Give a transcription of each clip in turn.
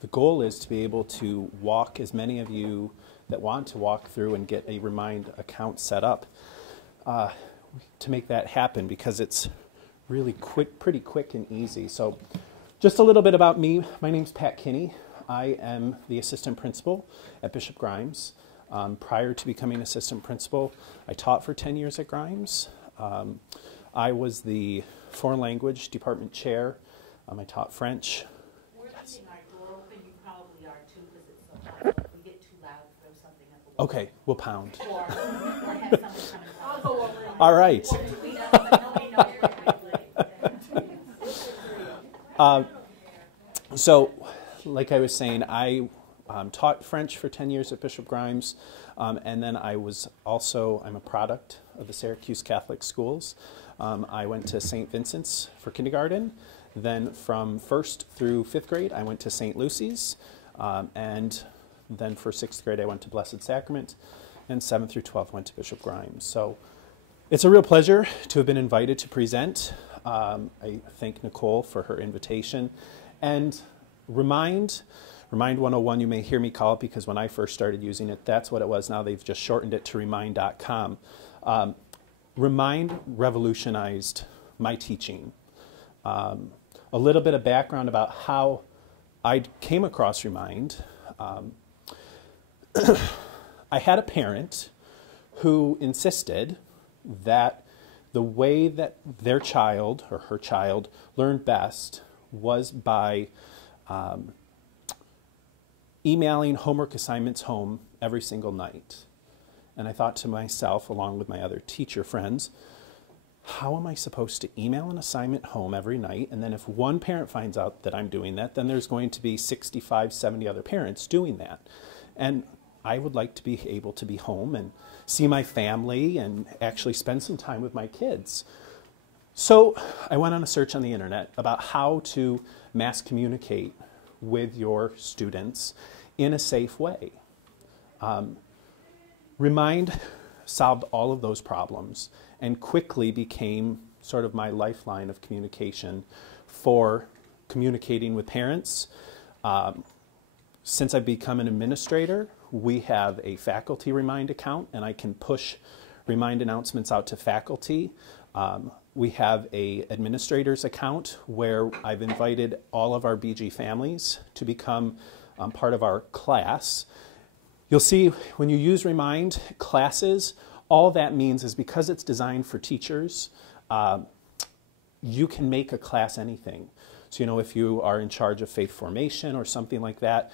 The goal is to be able to walk as many of you that want to walk through and get a Remind account set up to make that happen, because it's really quick, pretty quick and easy. So just a little bit about me. My name's Pat Kinne. I am the assistant principal at Bishop Grimes. Prior to becoming assistant principal, I taught for 10 years at Grimes. I was the foreign language department chair. I taught French. We're keeping our door open. You probably are too, because it's so loud. If we get too loud, throw something at the wall. Okay, we'll pound. Or have someone come and I'll go over and All right. clean up, but nobody knows you're So, like I was saying, I taught French for 10 years at Bishop Grimes, and then I'm a product of the Syracuse Catholic Schools. I went to St. Vincent's for kindergarten. Then from 1st through 5th grade, I went to St. Lucy's. And then for 6th grade, I went to Blessed Sacrament. And 7th through 12th went to Bishop Grimes. So it's a real pleasure to have been invited to present. I thank Nicole for her invitation. And Remind 101, you may hear me call it, because when I first started using it, that's what it was. Now they've just shortened it to remind.com. Remind revolutionized my teaching. A little bit of background about how I came across Remind. I had a parent who insisted that the way that their child or her child learned best was by emailing homework assignments home every single night. And I thought to myself, along with my other teacher friends, how am I supposed to email an assignment home every night? And then if one parent finds out that I'm doing that, then there's going to be 65, 70 other parents doing that. And I would like to be able to be home and see my family and actually spend some time with my kids. So I went on a search on the internet about how to mass communicate with your students in a safe way. Remind solved all of those problems and quickly became sort of my lifeline of communication for communicating with parents. Since I've become an administrator, we have a faculty Remind account, and I can push Remind announcements out to faculty. We have an administrator's account where I've invited all of our BG families to become part of our class. You'll see when you use Remind classes, all that means is, because it's designed for teachers, you can make a class anything. So, if you are in charge of faith formation or something like that,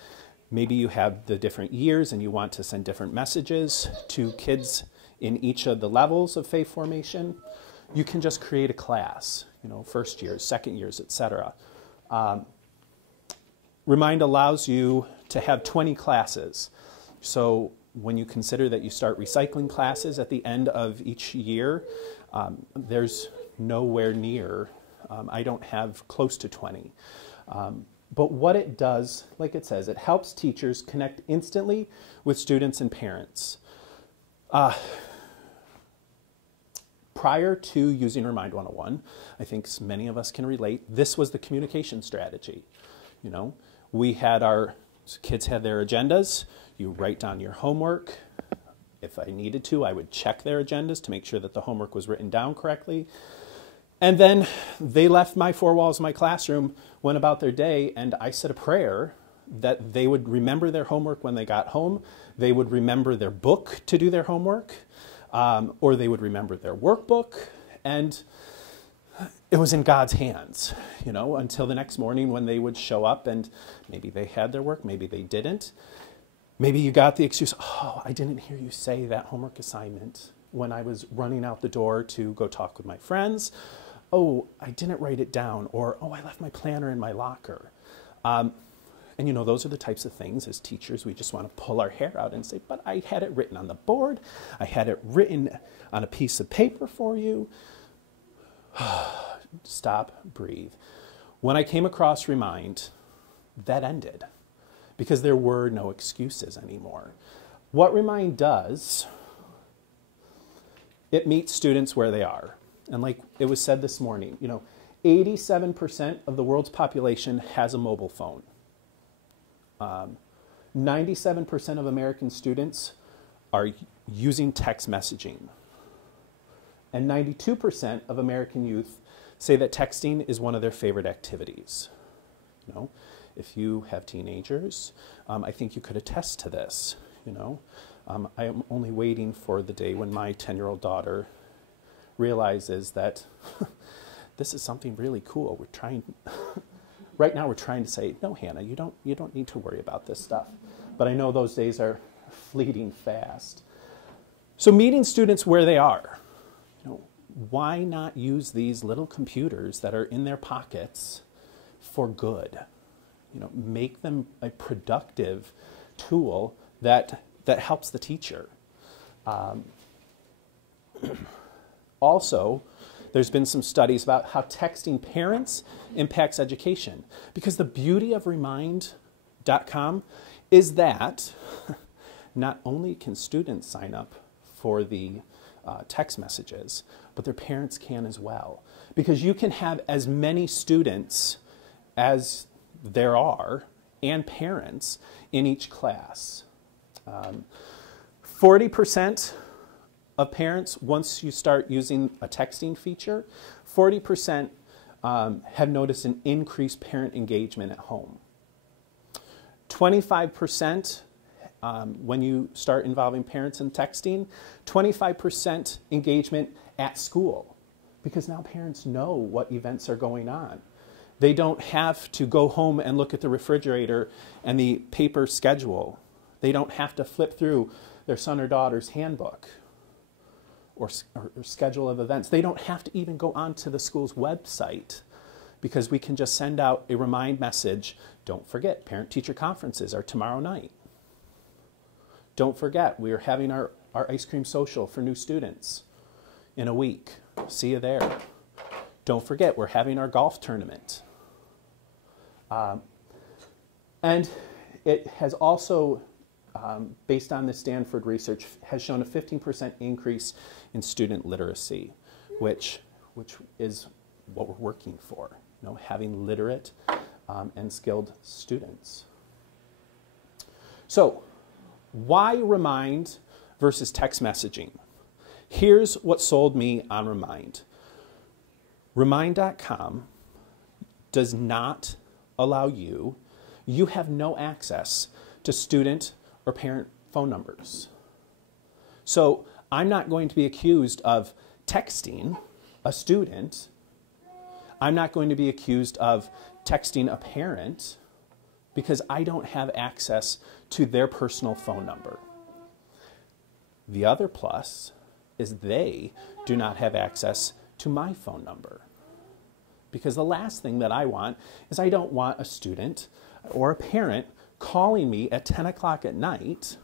maybe you have the different years and you want to send different messages to kids in each of the levels of faith formation, you can just create a class, first years, second years, etc. Remind allows you to have 20 classes. So when you consider that you start recycling classes at the end of each year, there's nowhere near, I don't have close to 20. But what it does, like it says, it helps teachers connect instantly with students and parents. Prior to using Remind 101, I think many of us can relate, this was the communication strategy. We had kids had their agendas. You write down your homework. If I needed to, I would check their agendas to make sure that the homework was written down correctly. And then they left my four walls of my classroom, went about their day, and I said a prayer that they would remember their homework when they got home. They would remember their book to do their homework, or they would remember their workbook. And it was in God's hands, until the next morning when they would show up and maybe they had their work, maybe they didn't. Maybe you got the excuse, oh, I didn't hear you say that homework assignment when I was running out the door to go talk with my friends. Oh, I didn't write it down. Or, oh, I left my planner in my locker. And those are the types of things as teachers we just want to pull our hair out and say, but I had it written on the board. I had it written on a piece of paper for you. Stop, breathe. When I came across Remind, that ended, because there were no excuses anymore. What Remind does, it meets students where they are. And like it was said this morning, 87% of the world's population has a mobile phone. 97% of American students are using text messaging. And 92% of American youth say that texting is one of their favorite activities. You know, if you have teenagers, I think you could attest to this. You know, I am only waiting for the day when my 10-year-old daughter realizes that this is something really cool. We're trying, right now we're trying to say, no, Hannah, you don't need to worry about this stuff. But I know those days are fleeting fast. So meeting students where they are, you know, why not use these little computers that are in their pockets for good? You know, make them a productive tool that helps the teacher. Also, there's been some studies about how texting parents impacts education. Because the beauty of Remind.com is that not only can students sign up for the text messages, but their parents can as well. Because you can have as many students as there are and parents in each class. 40% of parents, once you start using a texting feature, 40% have noticed an increased parent engagement at home. 25%, when you start involving parents in texting, 25% engagement at school, because now parents know what events are going on. They don't have to go home and look at the refrigerator and the paper schedule. They don't have to flip through their son or daughter's handbook or schedule of events. They don't have to even go onto the school's website, because we can just send out a remind message. Don't forget, parent-teacher conferences are tomorrow night. Don't forget, we are having our ice cream social for new students in a week. See you there. Don't forget, we're having our golf tournament. And it has also, based on the Stanford research, has shown a 15% increase in student literacy, which is what we're working for, you know, having literate and skilled students. So, why Remind versus text messaging? Here's what sold me on Remind. Remind.com does not allow you have no access to student or parent phone numbers. So I'm not going to be accused of texting a student. I'm not going to be accused of texting a parent because I don't have access to their personal phone number. The other plus is they do not have access to my phone number. Because the last thing that I want is I don't want a student or a parent calling me at 10 o'clock at night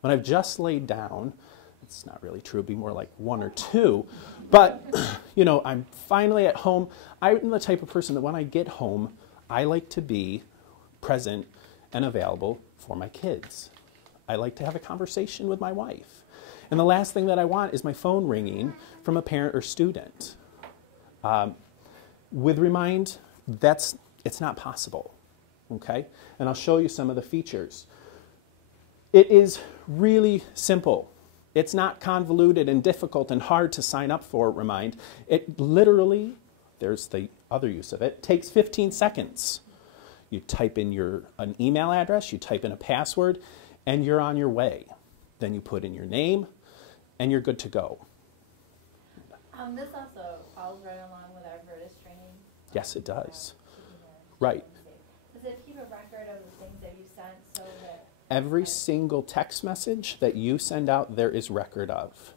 when I've just laid down. It's not really true, it'd be more like 1 or 2. But, you know, I'm finally at home. I'm the type of person that when I get home, I like to be present and available for my kids. I like to have a conversation with my wife. And the last thing that I want is my phone ringing from a parent or student. With Remind, it's not possible, okay? And I'll show you some of the features. It is really simple. It's not convoluted and difficult and hard to sign up for Remind. It literally, there's the other use of it, takes 15 seconds. You type in an email address, you type in a password, and you're on your way. Then you put in your name, and you're good to go. This also follows right along with our Vertus training. Yes, it does. Right. Does it keep a record of the things that you sent so that... Every single text message that you send out, there is record of.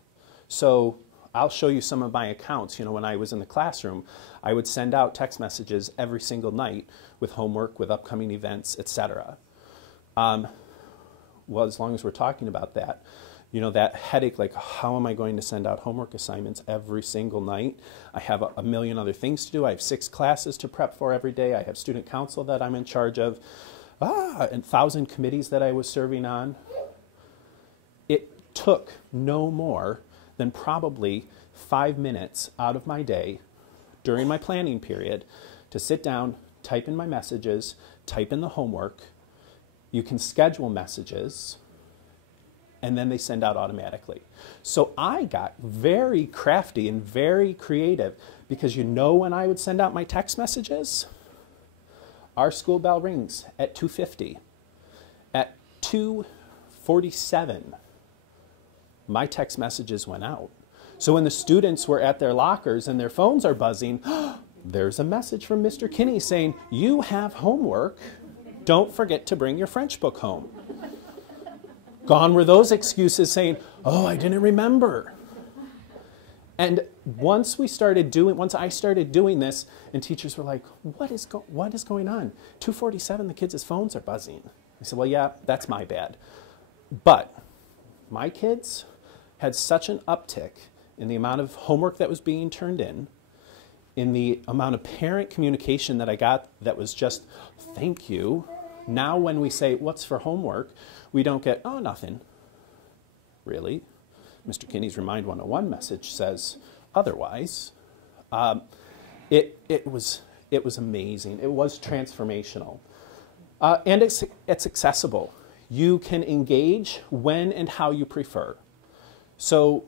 So I'll show you some of my accounts. You know, when I was in the classroom, I would send out text messages every single night with homework, with upcoming events, etc. Well, as long as we're talking about that, you know, that headache, like how am I going to send out homework assignments every single night? I have a million other things to do. I have 6 classes to prep for every day. I have student council that I'm in charge of, and 1,000 committees that I was serving on. It took no more than probably 5 minutes out of my day during my planning period to sit down, type in my messages, type in the homework, You can schedule messages, and then they send out automatically. So I got very crafty and very creative because you know when I would send out my text messages? Our school bell rings at 2:50. At 2:47, my text messages went out. So when the students were at their lockers and their phones are buzzing, there's a message from Mr. Kinne saying, you have homework. Don't forget to bring your French book home. Gone were those excuses saying, oh, I didn't remember. And once I started doing this, and teachers were like, what is going on? 2:47, the kids' phones are buzzing. I said, well, yeah, that's my bad. But my kids had such an uptick in the amount of homework that was being turned in the amount of parent communication that I got that was just, thank you. Now when we say, what's for homework, we don't get, oh, nothing. Really? Mr. Kinne's Remind 101 message says otherwise. It was amazing. It was transformational. And it's accessible. You can engage when and how you prefer. So,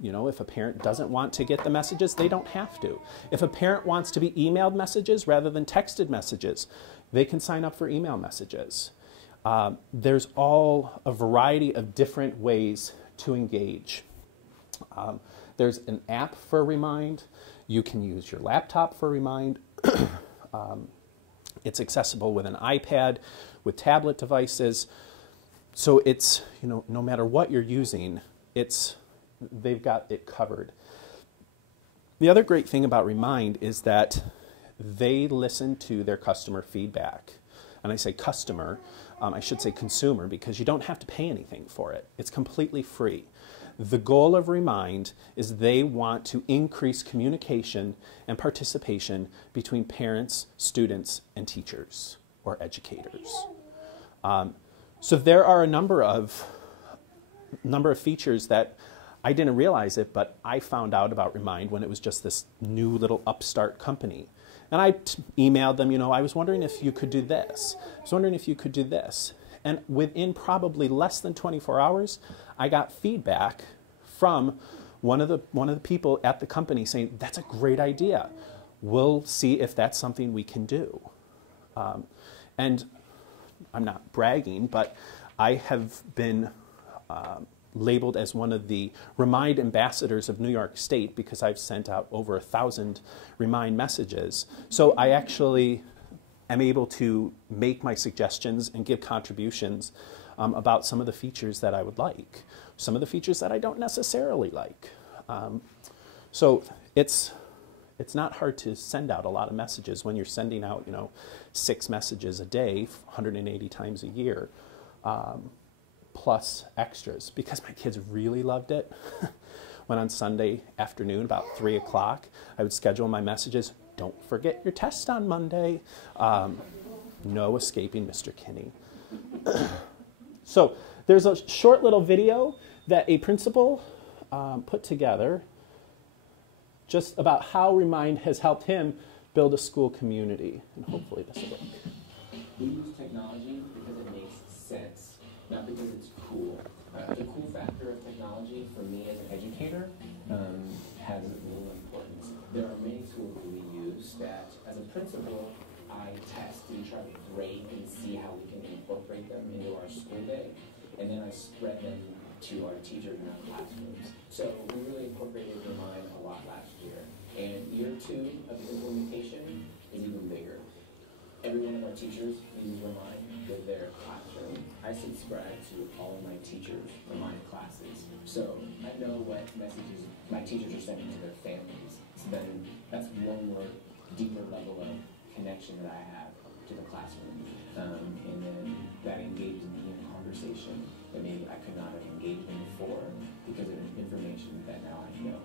you know, if a parent doesn't want to get the messages, they don't have to. If a parent wants to be emailed messages rather than texted messages, they can sign up for email messages. There's all a variety of different ways to engage. There's an app for Remind. You can use your laptop for Remind. It's accessible with an iPad, with tablet devices. So it's, you know, no matter what you're using, they've got it covered. The other great thing about Remind is that they listen to their customer feedback. And I say customer, I should say consumer, because you don't have to pay anything for it. It's completely free. The goal of Remind is they want to increase communication and participation between parents, students, and teachers or educators. So there are a number of features that I didn't realize it, but I found out about Remind when it was just this new little upstart company. And I emailed them, you know, I was wondering if you could do this. I was wondering if you could do this. And within probably less than 24 hours, I got feedback from one of the people at the company saying, that's a great idea. We'll see if that's something we can do. And I'm not bragging, but I have been labeled as one of the Remind ambassadors of New York State because I've sent out over 1,000 Remind messages. So I actually am able to make my suggestions and give contributions about some of the features that I would like, some of the features that I don't necessarily like. So it's not hard to send out a lot of messages when you're sending out, you know, 6 messages a day, 180 times a year. Plus extras, because my kids really loved it. When on Sunday afternoon, about 3 o'clock, I would schedule my messages. Don't forget your test on Monday. No escaping Mr. Kinne. So there's a short little video that a principal put together just about how Remind has helped him build a school community. And hopefully this will work. We use technology because it makes sense, not because it's cool. The cool factor of technology for me as an educator has little importance. There are many tools that we use that, as a principal, I test and try to grade and see how we can incorporate them into our school day, and then I spread them to our teachers in our classrooms. So we really incorporated Remind a lot last year, and year 2 of the implementation is even bigger. Every one of our teachers uses Remind with their classroom. I subscribe to all of my teachers' Remind classes, so I know what messages my teachers are sending to their families. So then that's one more deeper level of connection that I have to the classroom, and then that engages me in conversation that maybe I could not have engaged in before because of the information that now I know.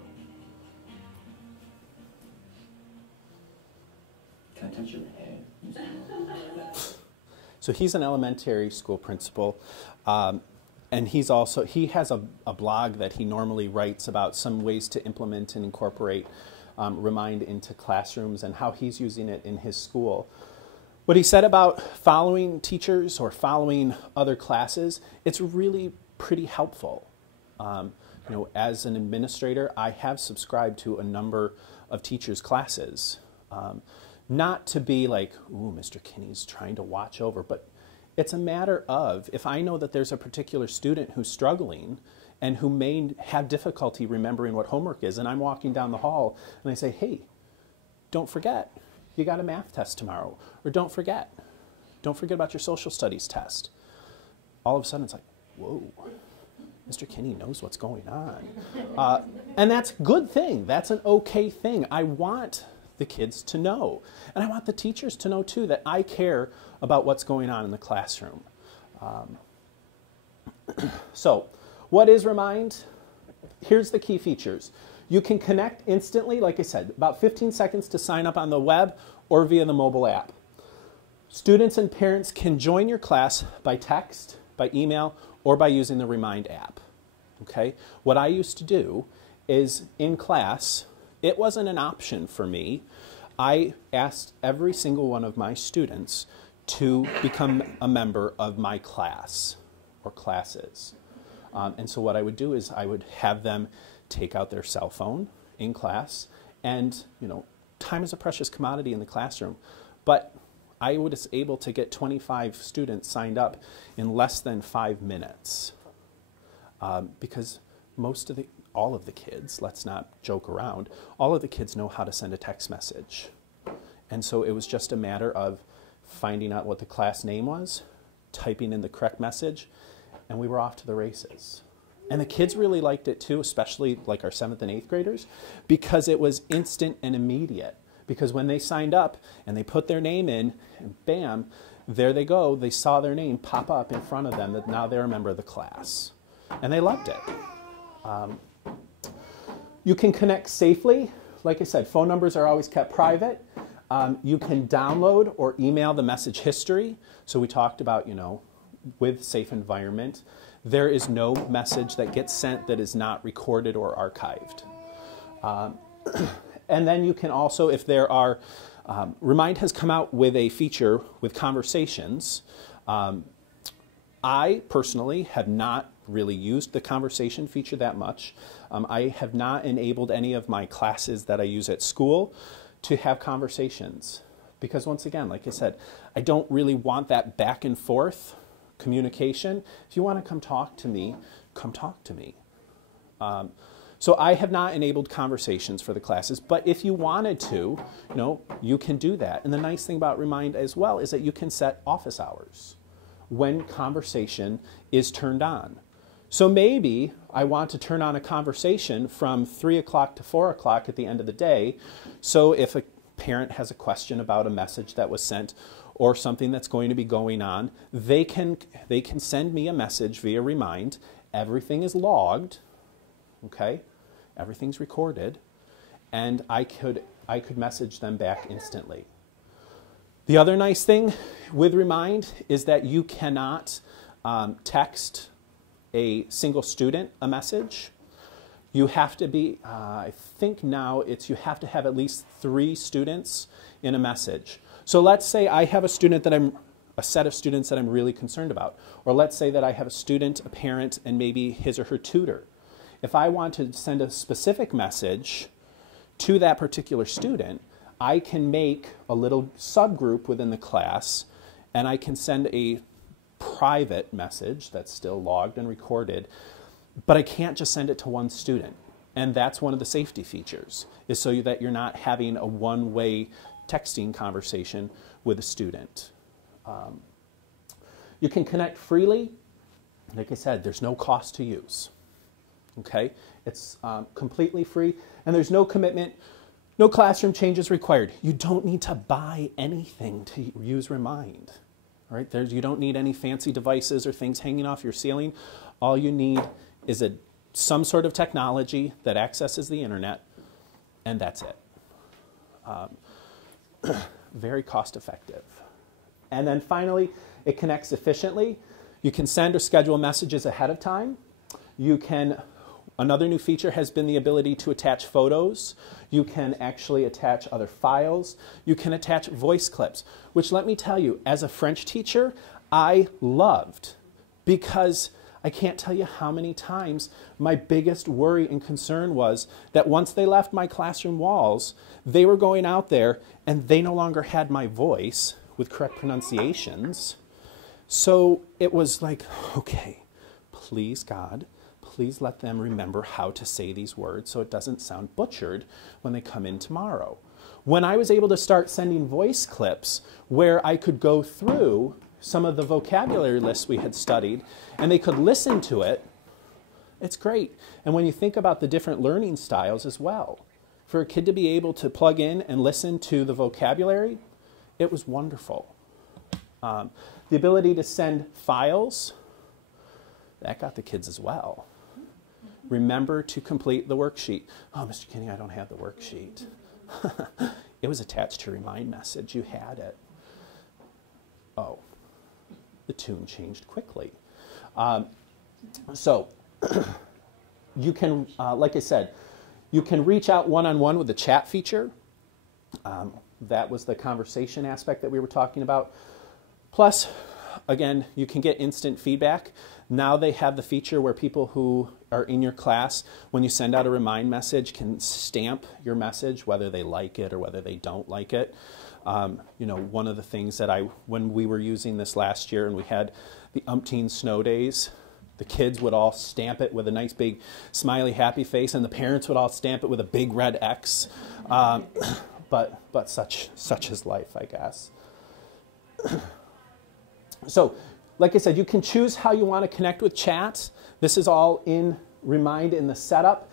Can I touch your head? So he's an elementary school principal, and he has a blog that he normally writes about some ways to implement and incorporate Remind into classrooms and how he's using it in his school. What he said about following teachers or following other classes, it's really pretty helpful. You know, as an administrator, I have subscribed to a number of teachers' classes. Not to be like, ooh, Mr. Kinne's trying to watch over, but it's a matter of, if I know that there's a particular student who's struggling and who may have difficulty remembering what homework is, and I'm walking down the hall and I say, hey, don't forget, you got a math test tomorrow, or don't forget about your social studies test. All of a sudden it's like, whoa, Mr. Kinne knows what's going on. And that's a good thing. That's an okay thing. I want the kids to know. And I want the teachers to know too that I care about what's going on in the classroom. So, what is Remind? Here's the key features. You can connect instantly, like I said, about 15 seconds to sign up on the web or via the mobile app. Students and parents can join your class by text, by email, or by using the Remind app. Okay? What I used to do is in class, it wasn't an option for me. I asked every single one of my students to become a member of my class or classes. And so what I would do is I would have them take out their cell phone in class, and you know, time is a precious commodity in the classroom, but I was able to get 25 students signed up in less than 5 minutes, because all of the kids, let's not joke around, all of the kids know how to send a text message. And so it was just a matter of finding out what the class name was, typing in the correct message, and we were off to the races. And the kids really liked it too, especially like our 7th and 8th graders, because it was instant and immediate. Because when they signed up and they put their name in, and bam, there they go, they saw their name pop up in front of them, that now they're a member of the class. And they loved it. You can connect safely. Like I said, phone numbers are always kept private. You can download or email the message history. So we talked about, you know, with Safe Environment, there is no message that gets sent that is not recorded or archived. And then you can also, if there are, Remind has come out with a feature with conversations. I personally have not really used the conversation feature that much. I have not enabled any of my classes that I use at school to have conversations. Because once again, like I said, I don't really want that back and forth communication. If you want to come talk to me, come talk to me. So I have not enabled conversations for the classes, but if you wanted to, you know, you can do that. And the nice thing about Remind as well is that you can set office hours when conversation is turned on. So maybe I want to turn on a conversation from 3 o'clock to 4 o'clock at the end of the day. So if a parent has a question about a message that was sent or something that's going to be going on, they can send me a message via Remind. Everything is logged, okay? Everything's recorded, and I could message them back instantly. The other nice thing with Remind is that you cannot text a single student a message. You have to be, I think now you have to have at least 3 students in a message. So let's say I have a set of students that I'm really concerned about. Or let's say that I have a student, a parent, and maybe his or her tutor. If I want to send a specific message to that particular student, I can make a little subgroup within the class, and I can send a private message that's still logged and recorded, but I can't just send it to one student. And that's one of the safety features, is so that you're not having a one-way texting conversation with a student. You can connect freely. Like I said, there's no cost to use. Okay? It's completely free, and there's no commitment, no classroom changes required. You don't need to buy anything to use Remind. All right? You don't need any fancy devices or things hanging off your ceiling. All you need is some sort of technology that accesses the internet, and that's it. Very cost effective. And then finally, it connects efficiently. You can send or schedule messages ahead of time. You can Another new feature has been the ability to attach photos. You can actually attach other files. You can attach voice clips, which, let me tell you, as a French teacher, I loved, because I can't tell you how many times my biggest worry and concern was that once they left my classroom walls, they were going out there and they no longer had my voice with correct pronunciations. So it was like, okay, please, God, please let them remember how to say these words so it doesn't sound butchered when they come in tomorrow. When I was able to start sending voice clips where I could go through some of the vocabulary lists we had studied and they could listen to it, it's great. And when you think about the different learning styles as well, for a kid to be able to plug in and listen to the vocabulary, it was wonderful. The ability to send files, that got the kids as well. Remember to complete the worksheet. Oh, Mr. Kinne, I don't have the worksheet. It was attached to Remind message. You had it. Oh, the tune changed quickly. So you can, like I said, you can reach out one-on-one with the chat feature. That was the conversation aspect that we were talking about. Plus, again, you can get instant feedback. Now they have the feature where people who are in your class, when you send out a Remind message, can stamp your message, whether they like it or whether they don't like it. You know, one of the things that when we were using this last year and we had the umpteen snow days, the kids would all stamp it with a nice big smiley happy face, and the parents would all stamp it with a big red X. But such is life, I guess. So, like I said, you can choose how you want to connect with chat. This is all in Remind in the setup.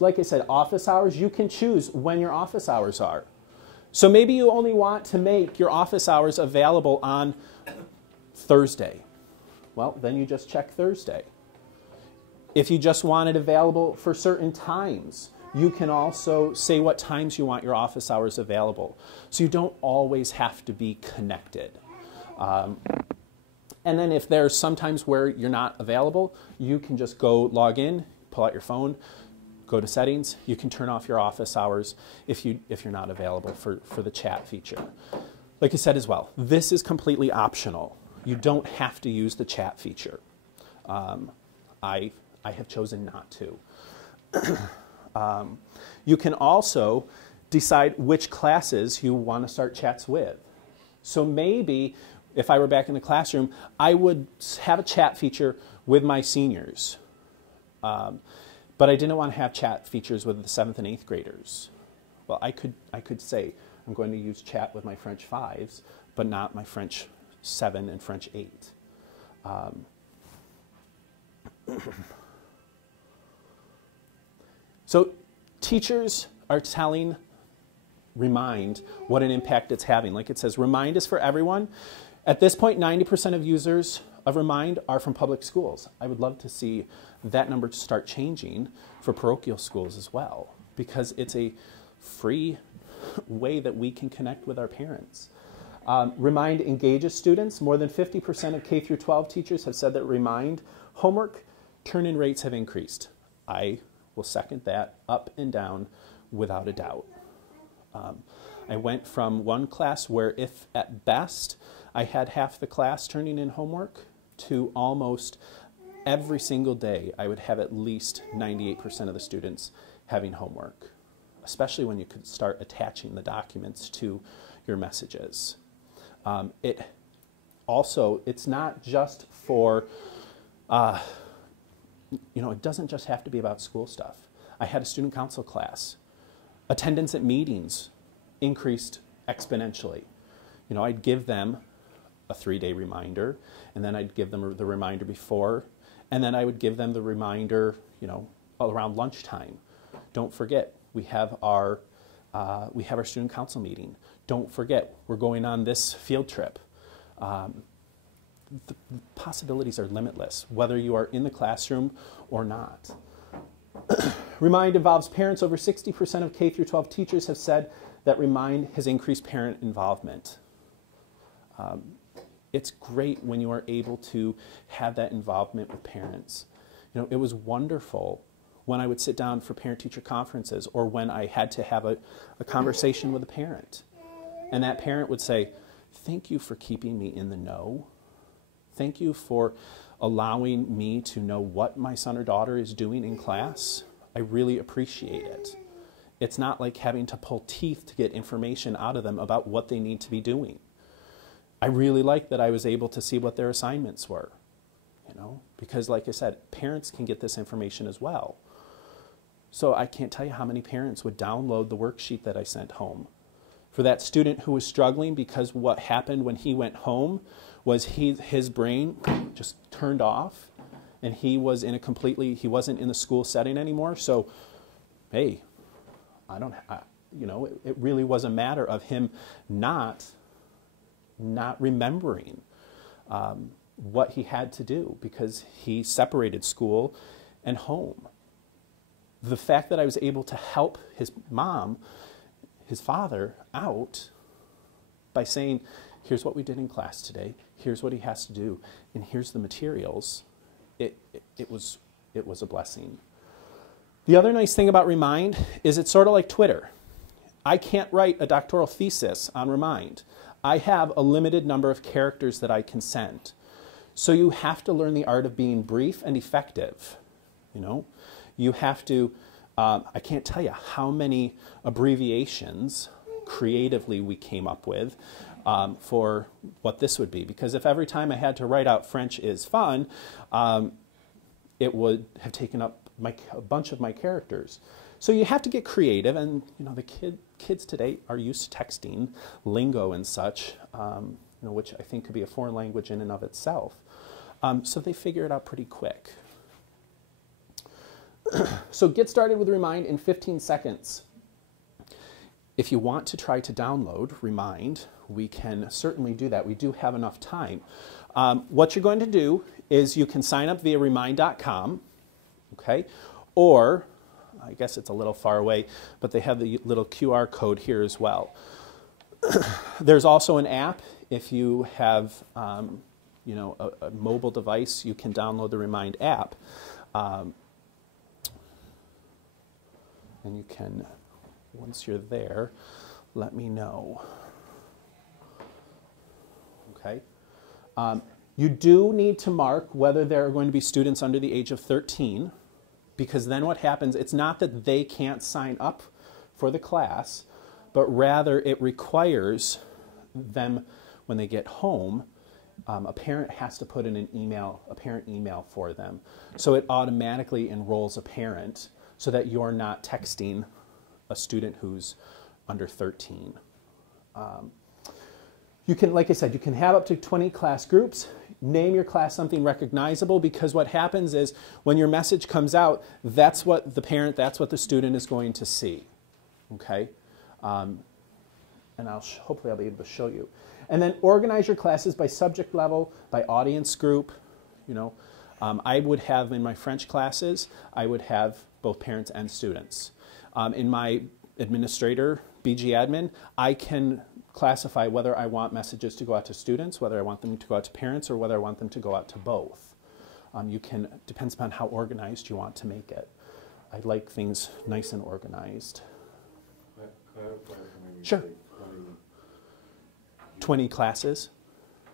Like I said, office hours, you can choose when your office hours are. So maybe you only want to make your office hours available on Thursday. Well, then you just check Thursday. If you just want it available for certain times, you can also say what times you want your office hours available. So you don't always have to be connected. And then if there's sometimes where you're not available, you can just go log in, pull out your phone, go to settings. You can turn off your office hours if you're not available for the chat feature. Like I said as well, this is completely optional. You don't have to use the chat feature. I have chosen not to. You can also decide which classes you want to start chats with. So maybe if I were back in the classroom, I would have a chat feature with my seniors. But I didn't want to have chat features with the 7th and 8th graders. Well, I could say I'm going to use chat with my French 5s, but not my French 7 and French 8. So teachers are telling Remind what an impact it's having. Like it says, Remind is for everyone. At this point, 90% of users of Remind are from public schools. I would love to see that number start changing for parochial schools as well, because it's a free way that we can connect with our parents. Remind engages students. More than 50% of K through 12 teachers have said that Remind homework turn-in rates have increased. I will second that up and down without a doubt. I went from one class where if at best I had half the class turning in homework to almost every single day I would have at least 98% of the students having homework, especially when you could start attaching the documents to your messages. It's not just for, it doesn't just have to be about school stuff. I had a student council class. Attendance at meetings increased exponentially. I'd give them a 3-day reminder, and then I'd give them the reminder before, and then I would give them the reminder, around lunchtime. Don't forget, we have our student council meeting. Don't forget, we're going on this field trip. The possibilities are limitless, whether you are in the classroom or not. Remind involves parents. Over 60% of K through 12 teachers have said that Remind has increased parent involvement. It's great when you are able to have that involvement with parents. It was wonderful when I would sit down for parent-teacher conferences, or when I had to have a conversation with a parent. And that parent would say, thank you for keeping me in the know. Thank you for allowing me to know what my son or daughter is doing in class. I really appreciate it. It's not like having to pull teeth to get information out of them about what they need to be doing. I really like that I was able to see what their assignments were, you know, because like I said, parents can get this information as well. So I can't tell you how many parents would download the worksheet that I sent home. For that student who was struggling, because what happened when he went home was his brain just turned off, and he was in he wasn't in the school setting anymore. So, hey, you know, it really was a matter of him not remembering what he had to do, because he separated school and home. The fact that I was able to help his father out by saying, here's what we did in class today, here's what he has to do, and here's the materials, it was a blessing. The other nice thing about Remind is it's sort of like Twitter. I can't write a doctoral thesis on Remind. I have a limited number of characters that I can send. So you have to learn the art of being brief and effective. You know, you have to, I can't tell you how many abbreviations creatively we came up with for what this would be. Because if every time I had to write out French is fun, it would have taken up a bunch of my characters. So you have to get creative, and you know, the kids today are used to texting, lingo and such, you know, which I think could be a foreign language in and of itself. So they figure it out pretty quick. So get started with Remind in 15 seconds. If you want to try to download Remind, we can certainly do that. We do have enough time. What you're going to do is you can sign up via remind.com, okay? Or, I guess it's a little far away, but they have the little QR code here as well. There's also an app. If you have you know, a mobile device, you can download the Remind app. And you can, once you're there, let me know. Okay. You do need to mark whether there are going to be students under the age of 13, because then what happens, it's not that they can't sign up for the class, but rather it requires them, when they get home, a parent has to put in an email, a parent email for them. So it automatically enrolls a parent so that you're not texting a student who's under 13. You can, like I said, you can have up to 20 class groups. Name your class something recognizable, because what happens is when your message comes out, that's what the parent, that's what the student is going to see. Okay? And hopefully I'll be able to show you. And then organize your classes by subject level, by audience group. You know, I would have in my French classes, I would have both parents and students. In my administrator, BG admin, I can classify whether I want messages to go out to students, whether I want them to go out to parents, or whether I want them to go out to both. Depends upon how organized you want to make it. I like things nice and organized. Sure. 20 classes.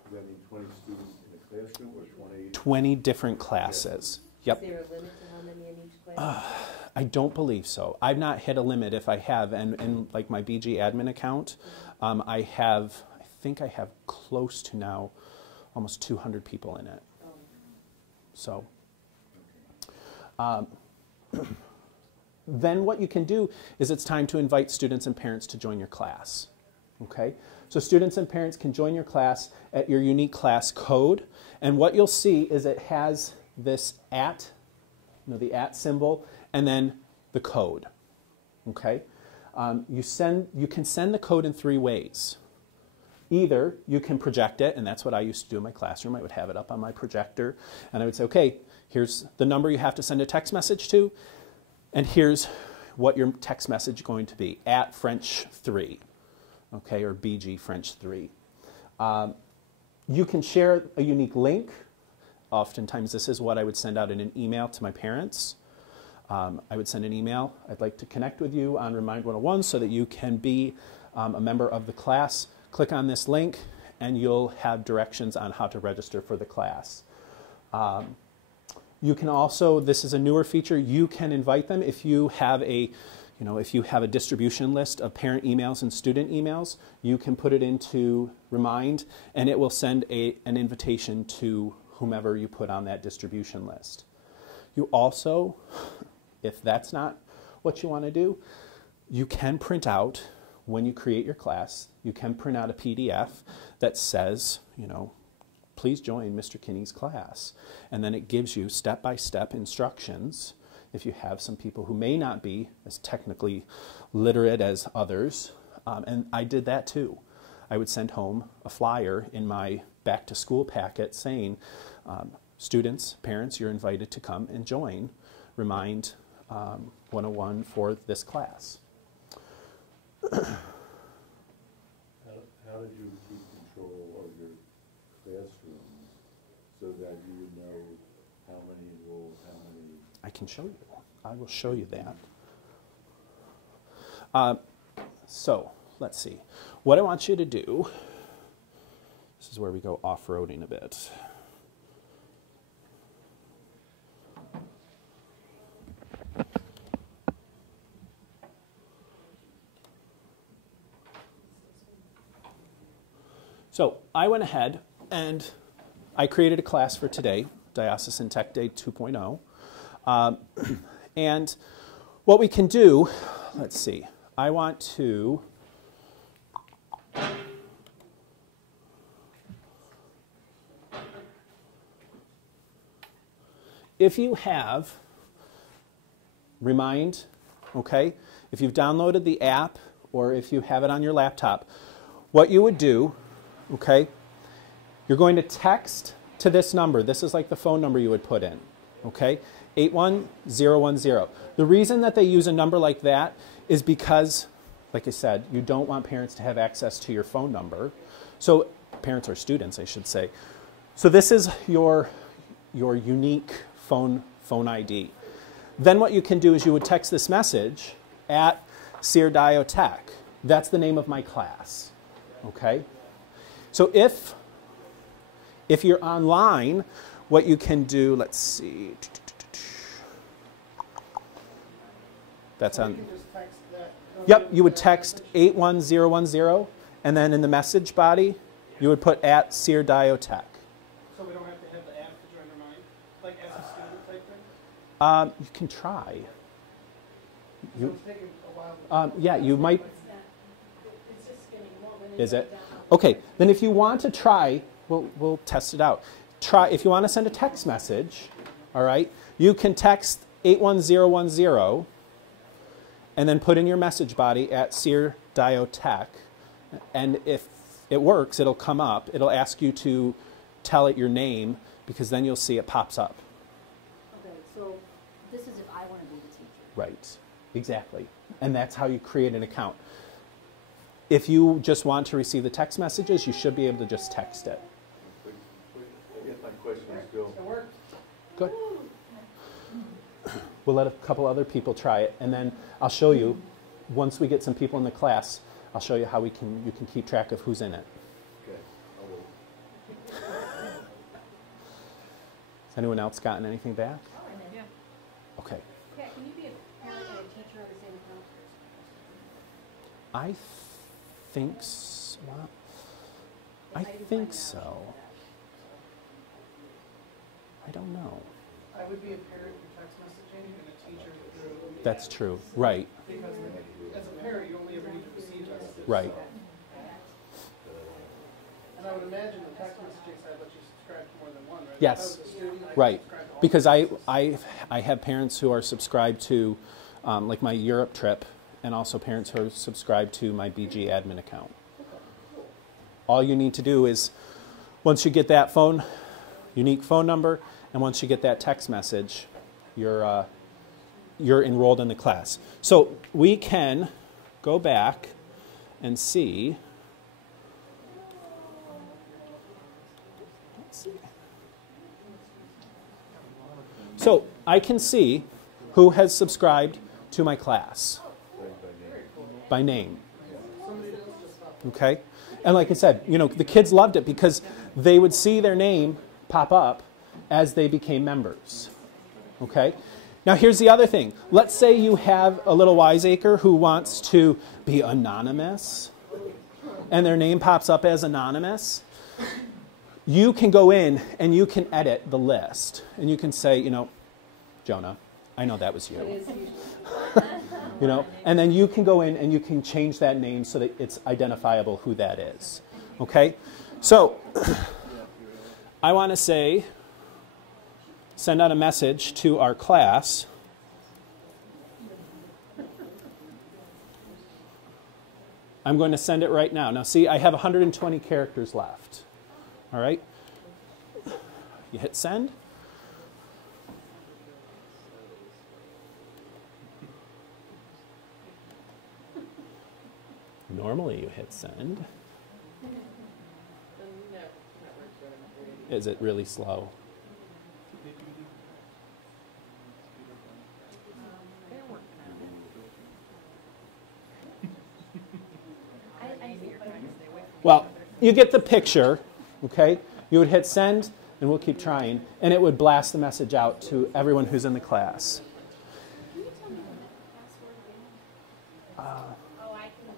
Does that mean 20 students in a classroom or 20? 20 different classes. Yep. Is there a limit to how many in each class? I don't believe so. I've not hit a limit. If I have, and like my BG admin account, I think I have close to now almost 200 people in it. So then what you can do is it's time to invite students and parents to join your class. Okay? So students and parents can join your class at your unique class code, and what you'll see is it has this @ you know, the @ symbol, and then the code. Okay? You can send the code in 3 ways. Either you can project it, and that's what I used to do in my classroom. I would have it up on my projector, and I would say, okay, here's the number you have to send a text message to, and here's what your text message is going to be, @French3, okay, or BG French 3. You can share a unique link. Oftentimes this is what I would send out in an email to my parents. I would send an email. I'd like to connect with you on Remind 101 so that you can be a member of the class. Click on this link and you'll have directions on how to register for the class. You can also, this is a newer feature, you can invite them if you have a distribution list of parent emails and student emails, you can put it into Remind and it will send an invitation to whomever you put on that distribution list. You also, if that's not what you want to do, you can print out, when you create your class, you can print out a PDF that says, please join Mr. Kinne's class. And then it gives you step-by-step instructions if you have some people who may not be as technically literate as others. And I did that too. I would send home a flyer in my back-to-school packet saying, students, parents, you're invited to come and join Remind 101 for this class. How did you keep control of your classroom so that you would know how many enrolled, how many? I can show you. I will show you that. So let's see. What I want you to do, this is where we go off-roading a bit. So I went ahead and I created a class for today, Diocesan Tech Day 2.0. And what we can do, let's see, I want to if you have Remind, okay, if you've downloaded the app or if you have it on your laptop, what you would do, okay, you're going to text to this number. This is like the phone number you would put in, okay, 81010. The reason that they use a number like that is because, like I said, you don't want parents to have access to your phone number. So parents or students, I should say. So this is your unique phone ID. Then what you can do is you would text this message at Sear Dio Tech. That's the name of my class, okay? So if you're online, what you can do, let's see. That's on. Yep, you would text 81010, and then in the message body, you would put at Sear Dio Tech. So we don't have to have the app to join Remind, like as a student type thing? You can try. So it's taking a while. Yeah, you might. It's just getting more than Is it? Okay, then if you want to try, we'll test it out. Try, if you want to send a text message, all right, you can text 81010 and then put in your message body at Sear Dio Tech. And if it works, it'll come up. It'll ask you to tell it your name because then you'll see it pops up. Okay, so this is if I want to be the teacher. Right, exactly. And that's how you create an account. If you just want to receive the text messages, you should be able to just text it. I guess my question is still, It worked. Good. We'll let a couple other people try it, and then I'll show you, once we get some people in the class, I'll show you how you can keep track of who's in it. okay, I will. Has anyone else gotten anything back? Yeah. Okay. Yeah, can you be a parent and a teacher at the same time? I think so. I think so. I don't know. I would be a parent for text messaging and a teacher through. That's true. Right. Because as a parent, you only ever need to receive messages. Right. And I would imagine the text messaging side lets you subscribe to more than one, right? Yes. If I was a student, I could Right. subscribe to all Because the I have parents who are subscribed to like my Europe trip, and also parents who are subscribed to my BG admin account. All you need to do is, once you get that unique phone number, and once you get that text message, you're enrolled in the class. So we can go back and see. Let's see. So I can see who has subscribed to my class by name. Okay? And like I said, you know, the kids loved it because they would see their name pop up as they became members. Okay? Now here's the other thing. Let's say you have a little wiseacre who wants to be anonymous and their name pops up as anonymous. You can go in and you can edit the list. And you can say, you know, Jonah, I know that was you. You know, and then you can go in and you can change that name so that it's identifiable who that is. Okay? So, I want to say, send out a message to our class. I'm going to send it right now. Now see, I have 120 characters left. All right? You hit send. Normally you hit send. Is it really slow? Well, you get the picture, okay? You would hit send, and we'll keep trying, and it would blast the message out to everyone who's in the class. Can you tell me the password again? Oh, I can.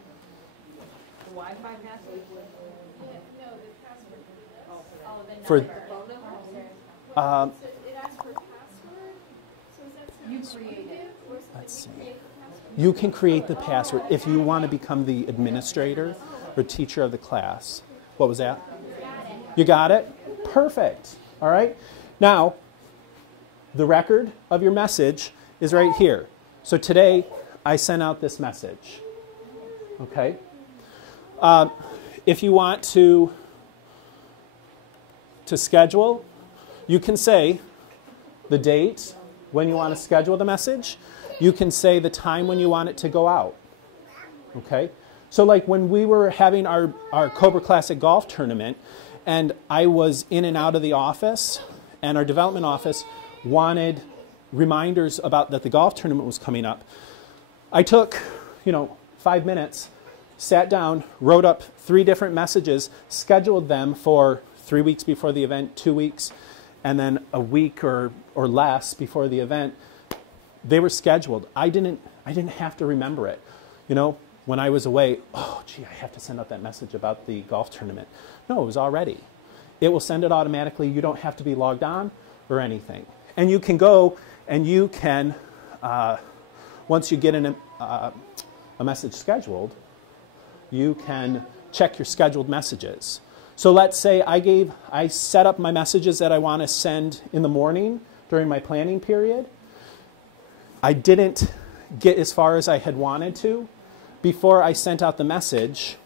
The Wi-Fi password? No, the password For- the number. So it asks for password? So is that You something create it. or is it Let's see. create the password? You can create the password if you want to become the administrator or teacher of the class. What was that? You got it? Perfect. All right. Now, the record of your message is right here. So today, I sent out this message. Okay? If you want to schedule, you can say the date when you want to schedule the message. You can say the time when you want it to go out. Okay? So like when we were having our Cobra Classic golf tournament, and I was in and out of the office, and our development office wanted reminders about that the golf tournament was coming up, I took, 5 minutes, sat down, wrote up 3 different messages, scheduled them for 3 weeks before the event, 2 weeks, and then a week or less before the event. They were scheduled. I didn't have to remember it. When I was away, oh, gee, I have to send out that message about the golf tournament. No, it was already. It will send it automatically. You don't have to be logged on or anything. And you can go and you can, once you get a message scheduled, you can check your scheduled messages. So let's say I set up my messages that I want to send in the morning during my planning period. I didn't get as far as I had wanted to before I sent out the message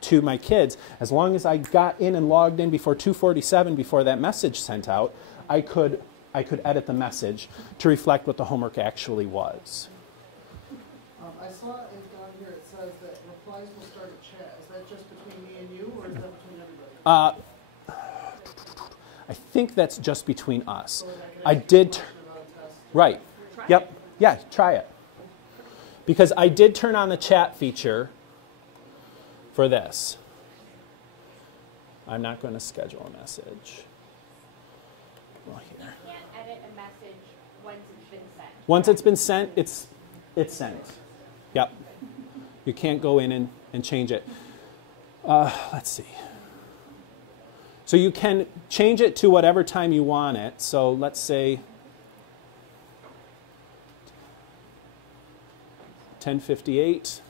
to my kids. As long as I got in and logged in before 2:47, before that message sent out, I could edit the message to reflect what the homework actually was. I saw it down here, it says that replies will start a chat. Is that just between me and you, or is that between everybody? I think that's just between us. So like I can did, ask a question about a test? right, yep, yeah, try it. Because I did turn on the chat feature for this. I'm not going to schedule a message. Well, here. You can't edit a message once it's been sent. Once it's been sent, it's sent. Yep. You can't go in and change it. Let's see. So you can change it to whatever time you want it. So let's say 10:58.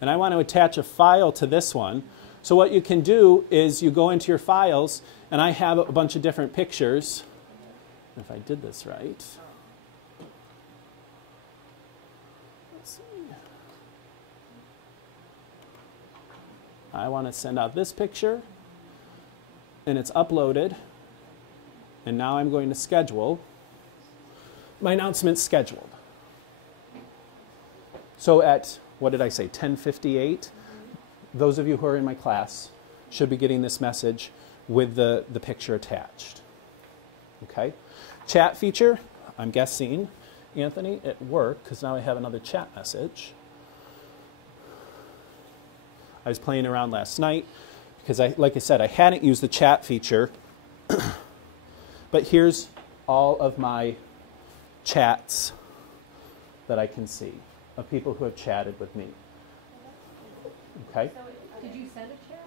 And I want to attach a file to this one. So what you can do is you go into your files, and I have a bunch of different pictures. If I did this right. Let's see. I want to send out this picture, and it's uploaded. And now I'm going to schedule. My announcement's scheduled. So at, what did I say, 10:58, those of you who are in my class should be getting this message with the picture attached. Okay? Chat feature, I'm guessing, Anthony, at work, because now I have another chat message. I was playing around last night because, like I said, I hadn't used the chat feature. But here's all of my chats that I can see of people who have chatted with me. Okay? Did you send a chat?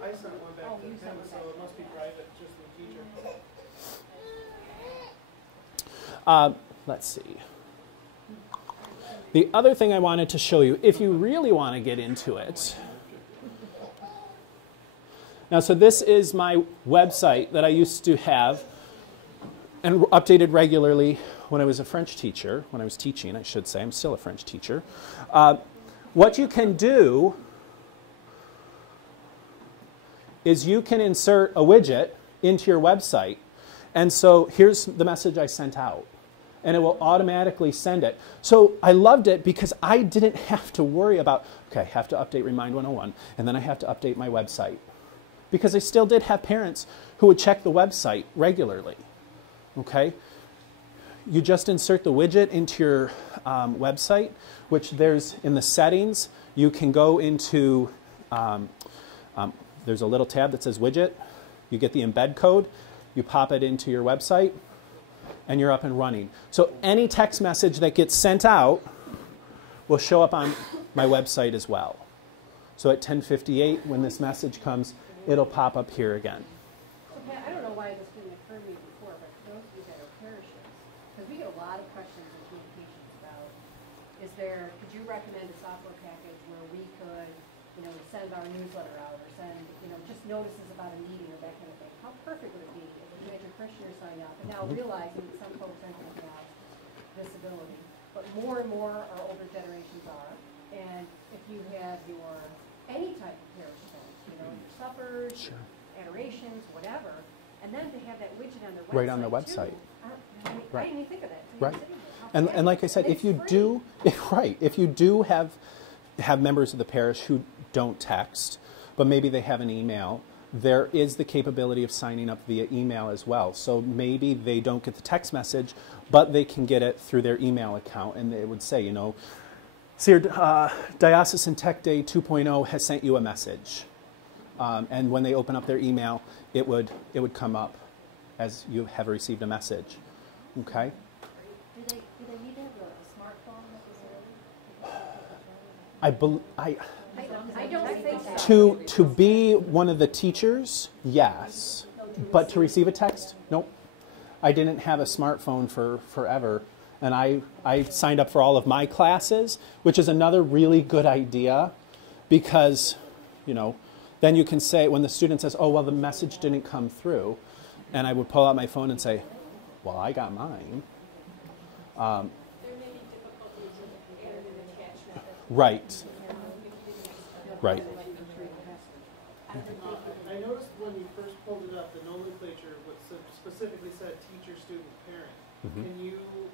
I sent one back to you him, sent one so back. it must be private, just the teacher. Let's see. The other thing I wanted to show you, if you really want to get into it. Now, so this is my website that I used to have and updated regularly when I was a French teacher, when I was teaching, I should say. I'm still a French teacher. What you can do is you can insert a widget into your website. And so here's the message I sent out. And it will automatically send it. So I loved it because I didn't have to worry about, okay, I have to update Remind 101, and then I have to update my website. Because I still did have parents who would check the website regularly. Okay? You just insert the widget into your website, which there's in the settings, you can go into, there's a little tab that says widget. You get the embed code, you pop it into your website, and you're up and running. So any text message that gets sent out will show up on my website as well. So at 10:58, when this message comes, it'll pop up here again. So Pat, I don't know why this didn't occur to me before, but for those of you that are parishes, because we get a lot of questions and communications about, could you recommend a software package where we could, send our newsletter out or send, just notices about a meeting or that kind of thing? How perfect would it be if you had your parishioners sign up? And now realizing that some folks aren't going to have this ability, but more and more our older generations are. And if you have any type of parish event, suppers, Sure. adorations, whatever, and then to have that widget on their website. Right on the website. I Right. didn't even think of that. Right. And like I said, if you do, if you do have members of the parish who don't text, but maybe they have an email, there is the capability of signing up via email as well. So maybe they don't get the text message, but they can get it through their email account, and it would say, Seer, Diocesan Tech Day 2.0 has sent you a message. And when they open up their email, it would come up as you have received a message. Okay? Do they need to have a smartphone necessarily? I don't think so. To be one of the teachers, yes. But to receive a text, nope. I didn't have a smartphone for forever. And I signed up for all of my classes, which is another really good idea because, then you can say, when the student says, oh, well, the message didn't come through, and I would pull out my phone and say, well, I got mine. There may be difficulties with adding an attachment. Right. Right. I noticed when you first pulled it up, the nomenclature specifically said teacher, student, parent.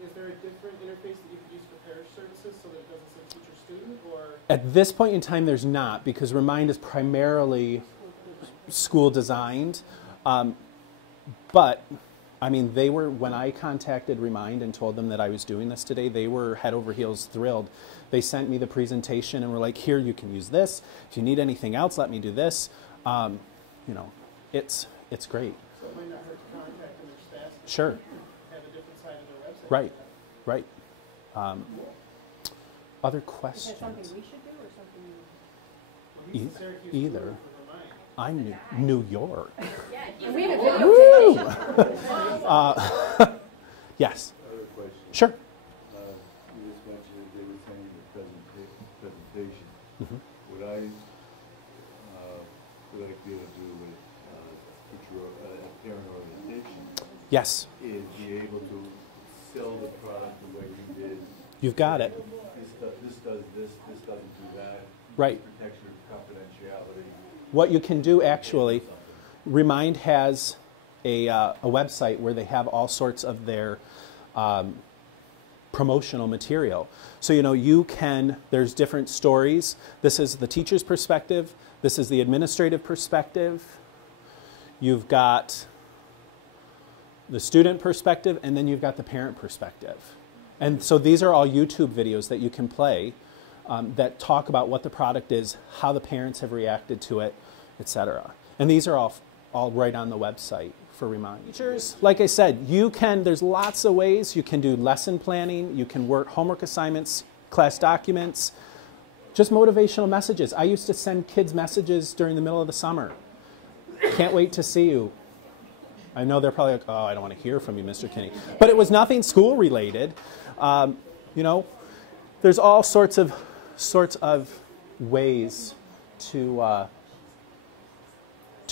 Is there a different interface that you could use for parish services so that it doesn't say teacher, student, or? At this point in time, there's not, because Remind is primarily school designed. But, they were, when I contacted Remind and told them that I was doing this today, they were head over heels thrilled. They sent me the presentation and were like, here, you can use this. If you need anything else, let me do this. It's great. So it might not hurt to contact them their staff. Sure. Have a different side of their website. Right. Other Is that questions? something we should do or something? Well, he's the Syracuse Either. ruler for Remind. I'm New York. And we have a video today. Yes. Other question. Sure. You just mentioned that they were saying the presentation. Would I be able to do with parent orientation? Yes. Is be able to sell the product the way you did? You've got it. This does this doesn't do that. Right. This protects your confidentiality. What you can do actually, Remind has a website where they have all sorts of their promotional material. So, you know, you can, there's different stories. This is the teacher's perspective. This is the administrative perspective. You've got the student perspective, and then you've got the parent perspective. And so these are all YouTube videos that you can play that talk about what the product is, how the parents have reacted to it, etc. And these are all right on the website for reminders. Like I said, you can, there's lots of ways. You can do lesson planning, you can work homework assignments, class documents, just motivational messages. I used to send kids messages during the middle of the summer. Can't wait to see you. I know they're probably like, oh, I don't want to hear from you, Mr. Kinne. But it was nothing school related. You know, there's all sorts of ways to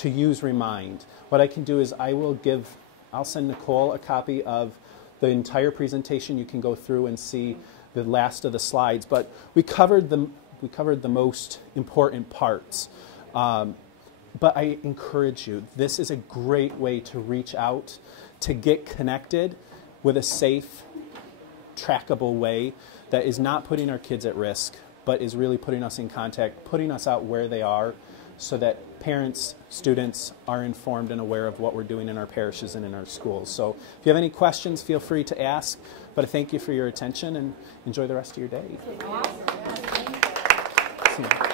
use Remind. What I can do is I'll send Nicole a copy of the entire presentation. You can go through and see the last of the slides. But we covered the most important parts. But I encourage you, this is a great way to reach out, to get connected with a safe, trackable way that is not putting our kids at risk, but is really putting us in contact, putting us out where they are, so that parents, students are informed and aware of what we're doing in our parishes and in our schools. So if you have any questions, feel free to ask. But I thank you for your attention and enjoy the rest of your day. Awesome. See you.